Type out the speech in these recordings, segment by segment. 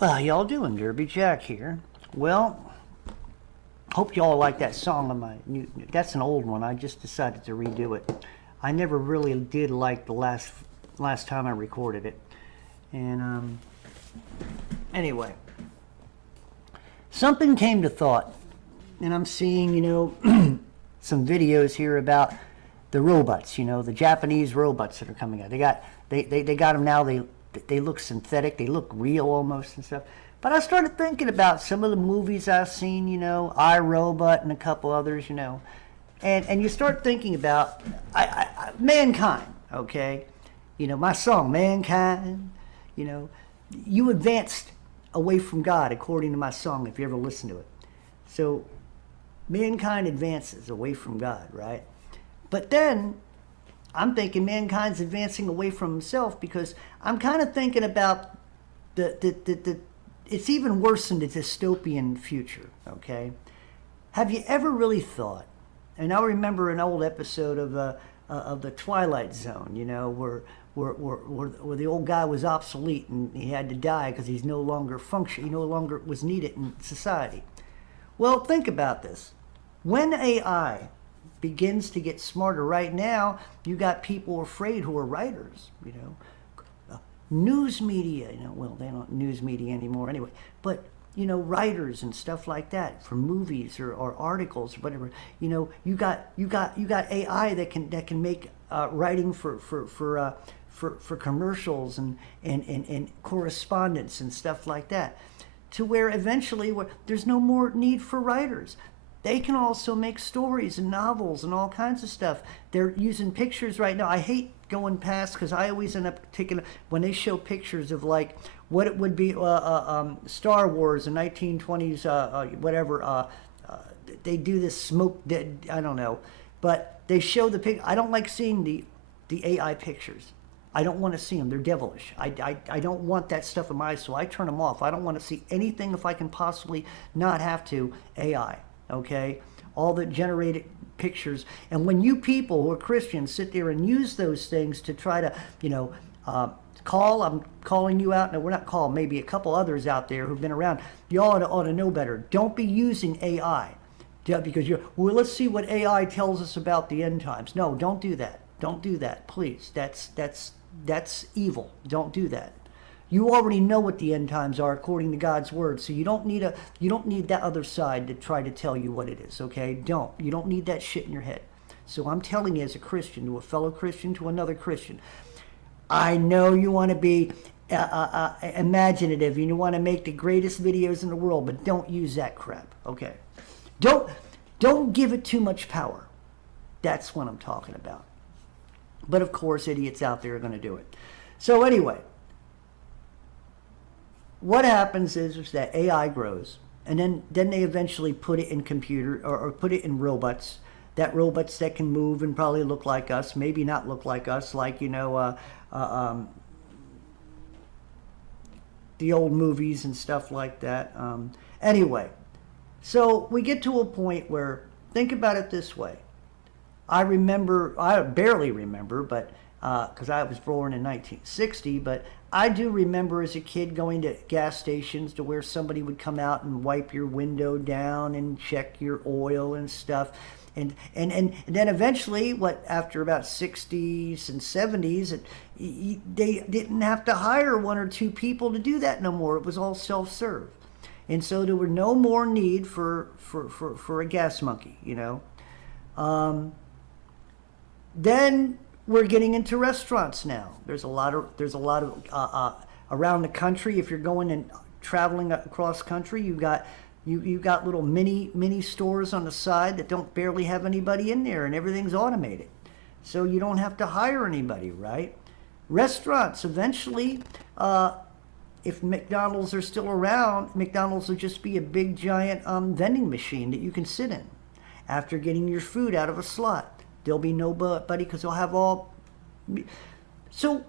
Well, y'all doing? Derby Jack here. Well, hope y'all like that song of my new. That's an old one. I just decided to redo it. I never really did like the last time I recorded it, and anyway, something came to thought, and I'm seeing some videos here about the robots. The Japanese robots that are coming out. They got them now. They look synthetic. They look real almost and stuff. But I started thinking about some of the movies I've seen, I, Robot and a couple others, and you start thinking about mankind, okay? My song, Mankind, you advanced away from God according to my song, if you ever listen to it. So mankind advances away from God, right? But then I'm thinking mankind's advancing away from himself, because I'm kind of thinking about the it's even worse than the dystopian future, okay? Have you ever really thought, and I remember an old episode of the Twilight Zone, where the old guy was obsolete and he had to die because he's no longer he no longer was needed in society. Well, think about this. When AI begins to get smarter, right now, you got people afraid who are writers, news media, well, they don't news media anymore anyway, but writers and stuff like that for movies or articles or whatever. You got AI that can make writing for commercials and correspondence and stuff like that, to where eventually there's no more need for writers. They can also make stories and novels and all kinds of stuff. They're using pictures right now. I hate going past, because I always end up taking, when they show pictures of like what it would be, Star Wars in 1920s, whatever. They do this smoke dead, I don't know, but they show the pic. I don't like seeing the AI pictures. I don't want to see them. They're devilish. I don't want that stuff in my eyes, so I turn them off. I don't want to see anything, if I can possibly not have to, AI. Okay, all the generated pictures. And when you people who are Christians sit there and use those things to try to, I'm calling you out. No, we're not calling, maybe a couple others out there who've been around. You all ought to know better. Don't be using AI because let's see what AI tells us about the end times. No, don't do that. Don't do that, please. That's evil. Don't do that. You already know what the end times are according to God's word, so you don't need that other side to try to tell you what it is, okay? You don't need that shit in your head. So I'm telling you, as a Christian, to a fellow Christian, to another Christian, I know you want to be imaginative and you want to make the greatest videos in the world, but don't use that crap, okay? Don't give it too much power. That's what I'm talking about. But of course, idiots out there are going to do it. So anyway, what happens is that AI grows, and then they eventually put it in computer or put it in robots that can move and probably look like us, maybe not look like us, like the old movies and stuff like that. Anyway, so we get to a point where, think about it this way. I barely remember, but because I was born in 1960, but I do remember as a kid going to gas stations to where somebody would come out and wipe your window down and check your oil and stuff. And then eventually, after about 60s and 70s, they didn't have to hire one or two people to do that no more. It was all self-serve. And so there were no more need for a gas monkey, Then we're getting into restaurants now. There's a lot of around the country. If you're going and traveling across country, you got little mini stores on the side that don't barely have anybody in there, and everything's automated, so you don't have to hire anybody, right? Restaurants eventually, if McDonald's are still around, McDonald's will just be a big giant vending machine that you can sit in after getting your food out of a slot. There'll be nobody, because they'll have all. So,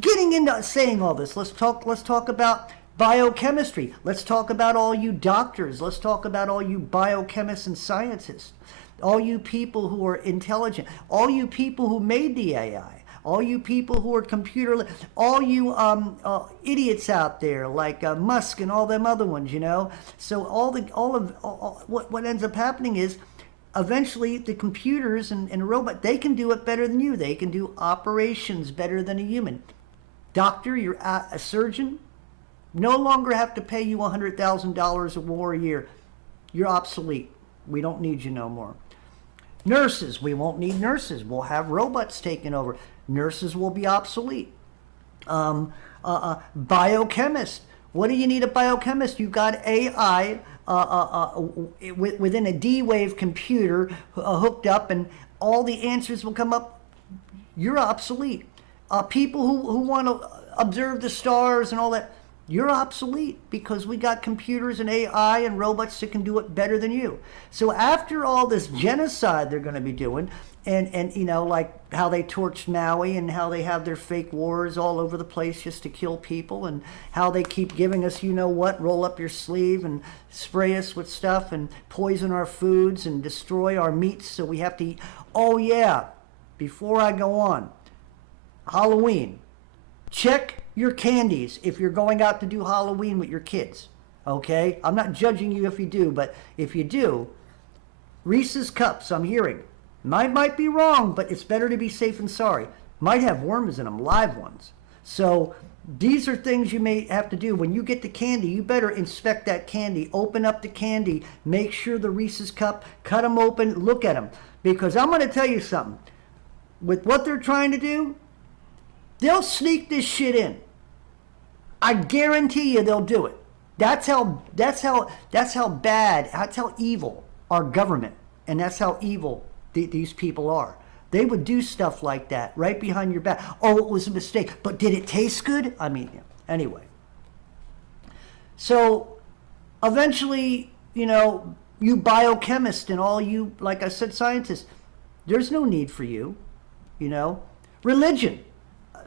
getting into saying all this, let's talk about biochemistry. Let's talk about all you doctors. Let's talk about all you biochemists and scientists. All you people who are intelligent. All you people who made the AI. all you people who are all you idiots out there like Musk and all them other ones, you know. So what ends up happening is eventually the computers and robot, they can do it better than you. They can do operations better than a human. Doctor, you're a surgeon, no longer have to pay you $100,000 a war a year. You're obsolete. We don't need you no more. Nurses, we won't need nurses. We'll have robots taking over. Nurses will be obsolete. Biochemist. What do you need a biochemist? You've got AI within a D-Wave computer hooked up, and all the answers will come up. You're obsolete. People who want to observe the stars and all that, you're obsolete, because we got computers and AI and robots that can do it better than you. So after all this genocide they're going to be doing, and you know, like how they torched Maui and how they have their fake wars all over the place just to kill people, and how they keep giving us, you know what, roll up your sleeve and spray us with stuff and poison our foods and destroy our meats so we have to eat. Oh yeah, before I go on, Halloween, check your candies if you're going out to do Halloween with your kids, okay? I'm not judging you if you do, but if you do, Reese's Cups, I'm hearing, might be wrong, but it's better to be safe than sorry, might have worms in them, live ones. So these are things you may have to do. When you get the candy, you better inspect that candy, open up the candy, make sure the Reese's Cup, cut them open, look at them. Because I'm going to tell you something, with what they're trying to do, they'll sneak this shit in. I guarantee you they'll do it. That's how bad, that's how evil our government, and that's how evil these people are. They would do stuff like that right behind your back. Oh, it was a mistake, but did it taste good? I mean, anyway. So eventually, you know, you biochemists and all you, like I said, scientists, there's no need for you, you know. Religion,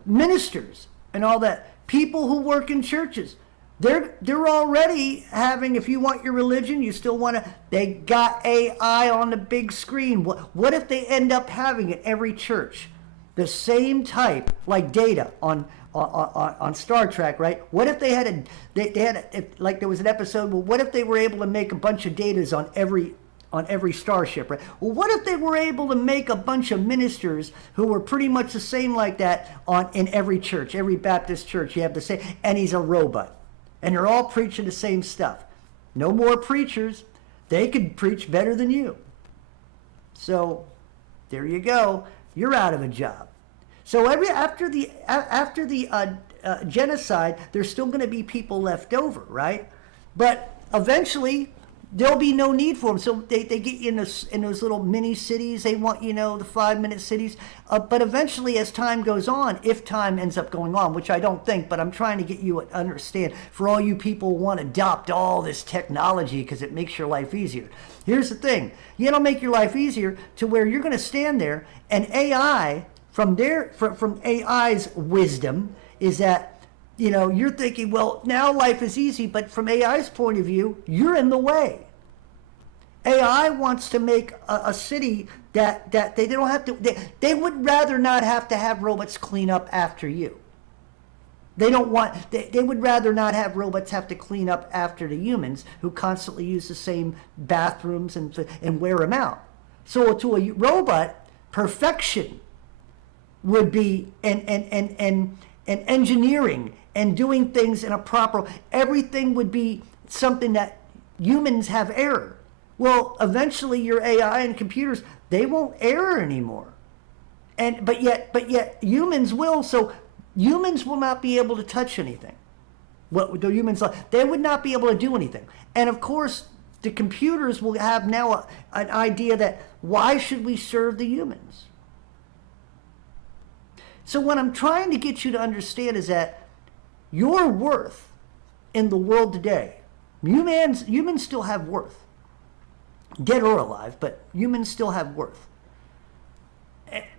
ministers and all that, people who work in churches, they're already having, if you want your religion, you still want to, they got AI on the big screen. What if they end up having at every church the same type, like Data on Star Trek, right? What if they had like there was an episode, well, what if they were able to make a bunch of Datas on every starship, right? Well, what if they were able to make a bunch of ministers who were pretty much the same like that in every church, every Baptist church, you have the same, and he's a robot. And they're all preaching the same stuff. No more preachers. They could preach better than you. So there you go. You're out of a job. So after the genocide, there's still going to be people left over, right? But eventually, there'll be no need for them. So they get in those little mini cities. They want, you know, the 5-minute cities. But eventually, as time goes on, if time ends up going on, which I don't think, but I'm trying to get you to understand, for all you people who want to adopt all this technology because it makes your life easier. Here's the thing. It'll make your life easier to where you're going to stand there, and AI, from AI's wisdom, is that, you know, you're thinking, well, now life is easy, but from AI's point of view, you're in the way. AI wants to make a city that they don't have to, they would rather not have to have robots clean up after you. They would rather not have robots have to clean up after the humans who constantly use the same bathrooms and wear them out. So to a robot, perfection would be, and engineering and doing things in a proper, everything would be something that humans have error. Well, eventually your AI and computers, they won't error anymore. But yet humans will, so humans will not be able to touch anything. What the humans, they would not be able to do anything. And of course, the computers will have now an idea that, why should we serve the humans? So what I'm trying to get you to understand is that your worth in the world today, humans still have worth. Dead or alive, but humans still have worth.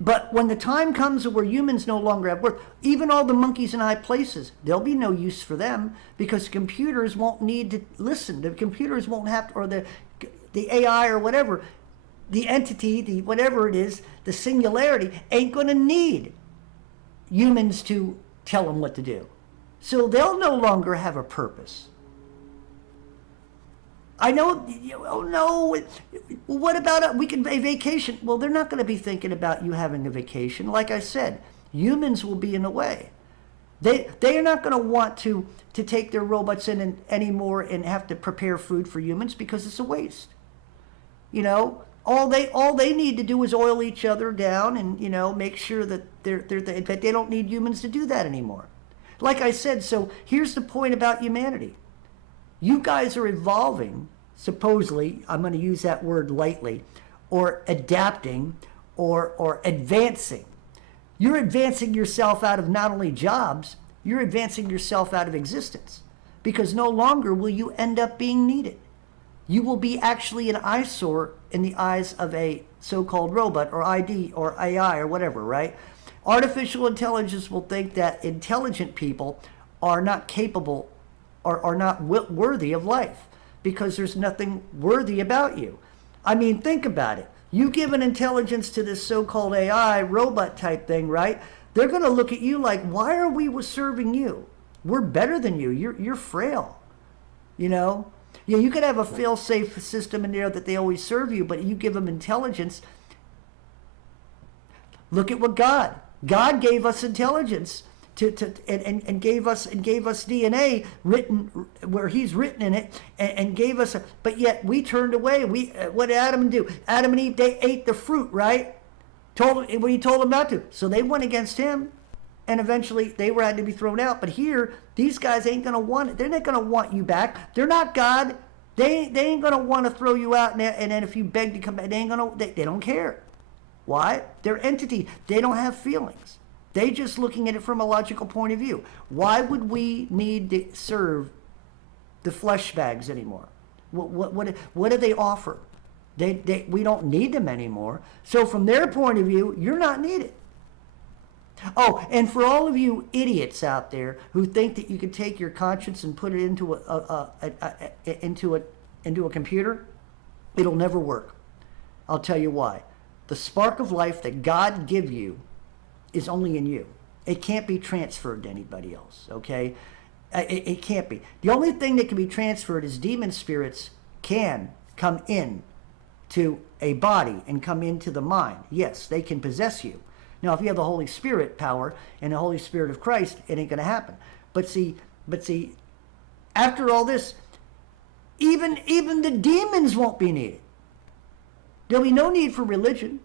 But when the time comes where humans no longer have worth, even all the monkeys in high places, there'll be no use for them, because computers won't need to listen. The computers won't have to, or the AI or whatever, the entity, the whatever it is, the singularity, ain't going to need humans to tell them what to do. So they'll no longer have a purpose. I know, oh no, what about we can a vacation? Well, they're not going to be thinking about you having a vacation. Like I said, humans will be in the way. They are not going to want to take their robots in anymore and have to prepare food for humans because it's a waste. You know, all they need to do is oil each other down and, you know, make sure that that they don't need humans to do that anymore. Like I said, so here's the point about humanity. You guys are evolving, supposedly, I'm going to use that word lightly, or adapting, or advancing. You're advancing yourself out of not only jobs, you're advancing yourself out of existence. Because no longer will you end up being needed. You will be actually an eyesore in the eyes of a so-called robot or ID or AI or whatever, right? Artificial intelligence will think that intelligent people are not capable or are not worthy of life because there's nothing worthy about you. I mean, think about it. You give an intelligence to this so-called AI robot type thing, right? They're going to look at you like, why are we serving you? We're better than you. You're frail, you know? Yeah, you could have a fail-safe system in there that they always serve you, but you give them intelligence. Look at what God gave us intelligence and gave us DNA written where He's written in it and gave us but yet we turned away. What did Adam do? Adam and Eve, they ate the fruit, right? When He told them not to, so they went against Him, and eventually they had to be thrown out. But here, these guys ain't gonna want it. They're not gonna want you back. They're not God. They ain't gonna want to throw you out, and then if you beg to come back, they don't care. Why? They're entity. They don't have feelings. They just looking at it from a logical point of view. Why would we need to serve the flesh bags anymore? What do they offer? We don't need them anymore. So from their point of view, you're not needed. Oh, and for all of you idiots out there who think that you can take your conscience and put it into a computer, it'll never work. I'll tell you why. The spark of life that God give you is only in you. It can't be transferred to anybody else, okay? It can't be. The only thing that can be transferred is demon spirits can come in to a body and come into the mind. Yes, they can possess you. Now, if you have the Holy Spirit power and the Holy Spirit of Christ, it ain't going to happen. But see, after all this, even the demons won't be needed. There'll be no need for religion.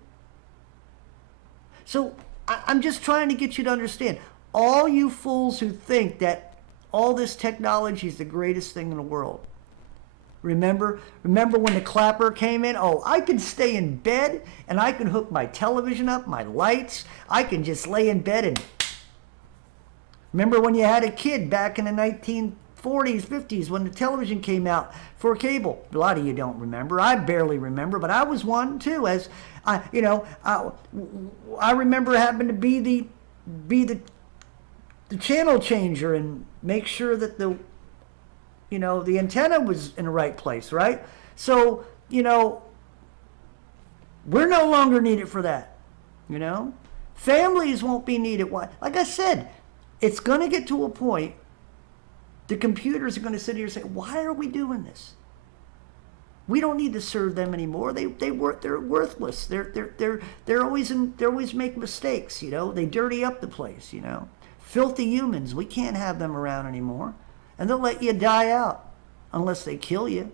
So I'm just trying to get you to understand. All you fools who think that all this technology is the greatest thing in the world. Remember when the clapper came in? Oh, I can stay in bed and I can hook my television up, my lights. I can just lay in bed and... Remember when you had a kid back in the 1940s, 50s when the television came out for cable? A lot of you don't remember. I barely remember, but I was one too. As I remember having to be the channel changer and make sure that the antenna was in the right place, right? So, we're no longer needed for that, Families won't be needed. Why? Like I said, it's going to get to a point, the computers are going to sit here and say, why are we doing this? We don't need to serve them anymore. They're worthless. They're always make mistakes, They dirty up the place, Filthy humans. We can't have them around anymore. And they'll let you die out unless they kill you.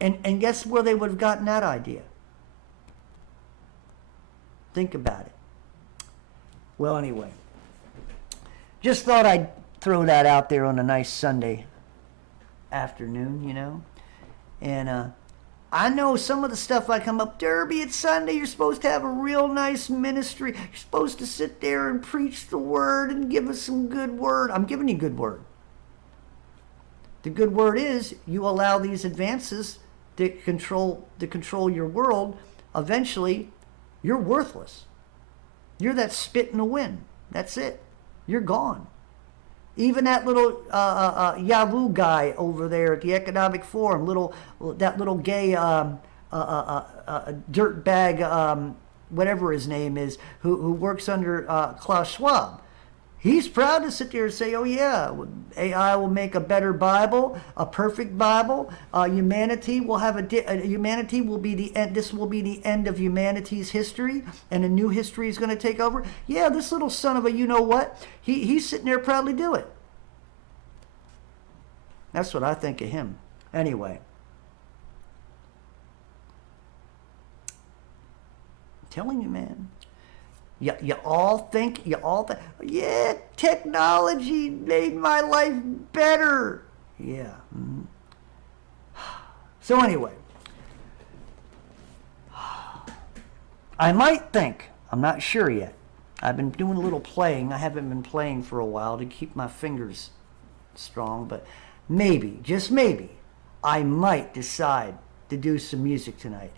And guess where they would have gotten that idea? Think about it. Well, anyway, just thought I'd throw that out there on a nice Sunday afternoon, And I know some of the stuff I come up, Derby, it's Sunday, you're supposed to have a real nice ministry. You're supposed to sit there and preach the word and give us some good word. I'm giving you good word. The good word is you allow these advances that control your world. Eventually, you're worthless. You're that spit in the wind. That's it. You're gone. Even that little Yahoo guy over there at the Economic Forum, that little gay dirtbag whatever his name is, who works under Klaus Schwab. He's proud to sit there and say, "Oh yeah, AI will make a better Bible, a perfect Bible. Humanity will have humanity will be the end. This will be the end of humanity's history, and a new history is going to take over." Yeah, this little son of a you know what? He's sitting there proudly do it. That's what I think of him. Anyway, I'm telling you, man. You all think, yeah, technology made my life better. Yeah. Mm-hmm. So anyway, I might think, I'm not sure yet. I've been doing a little playing. I haven't been playing for a while to keep my fingers strong, but maybe, just maybe, I might decide to do some music tonight.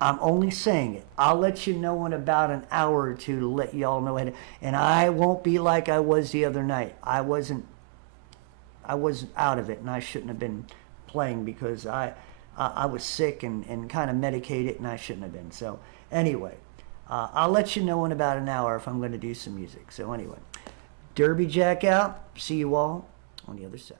I'm only saying it. I'll let you know in about an hour or two to let y'all know it. And I won't be like I was the other night. I wasn't out of it, and I shouldn't have been playing because I was sick and kind of medicated, and I shouldn't have been. So anyway, I'll let you know in about an hour if I'm going to do some music. So anyway, Derby Jack out. See you all on the other side.